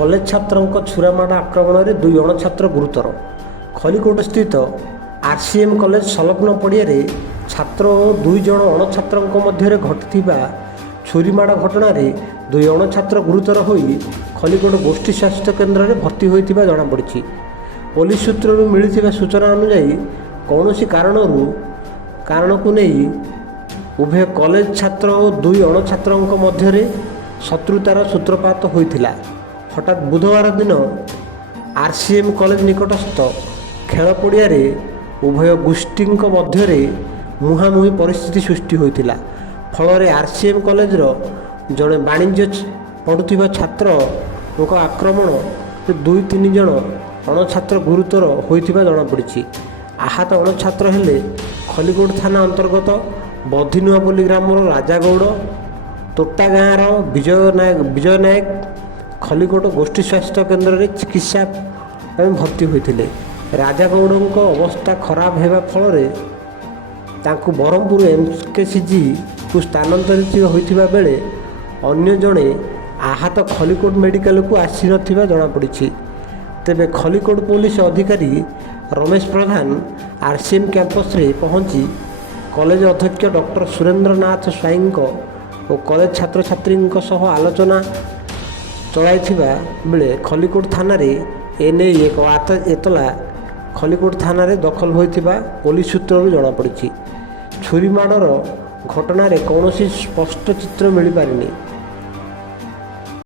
College छात्रों छुरामाड़ आक्रमण में 2 अणछात्र गुरुतर। खलिकोट स्थित आरसीएम कॉलेज संलग्न पड़िया छात्र और 2 जण अणछात्रों मध्य घटी छुरीमाड़ घटन 2 अणछात्र गुरुतर हो खलिकोट गोष्ठी स्वास्थ्य केन्द्र में भर्ती होता जमापड़ी। पुलिस सूत्रु मिली सूचना अनुजाई कौन कारण को नहीं उभय कॉलेज छात्र और 2 अणछात्रों मध्य शत्रुतार सूत्रपात होता। हठात बुधवार दिन आरसीएम कॉलेज निकटस्थ खेल पड़िया उभय गोष्ठी मध्य मुहांमुही परिस्थिति सृष्टि होता। फल आरसीएम कॉलेज जड़े वाणिज्य पढ़ुवा छात्र आक्रमण 2-3 जण अणछात्र गुरुतर होता जमापड़ी। आहत अणछात्र हेले खलिकोट थाना अंतर्गत बधिनुआपल्ली ग्रामर राजागौड़, तोटा गाँवर विजय नायक खलिकोट गोष्ठी स्वास्थ्य केन्द्र में चिकित्सा भर्ती होते। राजागौड़ अवस्था खराब होगा फल ब्रह्मपुर एमकेसीजी को स्थानांतरित होता बेले अन्य जड़े आहत खलिकोट मेडिकल को आसी नथिबा जमापड़ी। तेबे खलिकोट पुलिस अधिकारी रमेश प्रधान आरसीएम कैंपस रे पहुंची कॉलेज अध्यक्ष डॉक्टर सुरेंद्र नाथ स्वाईं और कॉलेज छात्र छात्री आलोचना चलाइथिबा बेले खलिकोट थाना रे एने एक एतला खलिकोट थाना रे दखल होइथिबा पुलिस सूत्रରୁ जमापड़ी। छुरीमाड़र घटना कौन स्पष्ट चित्र मिल पारिनी।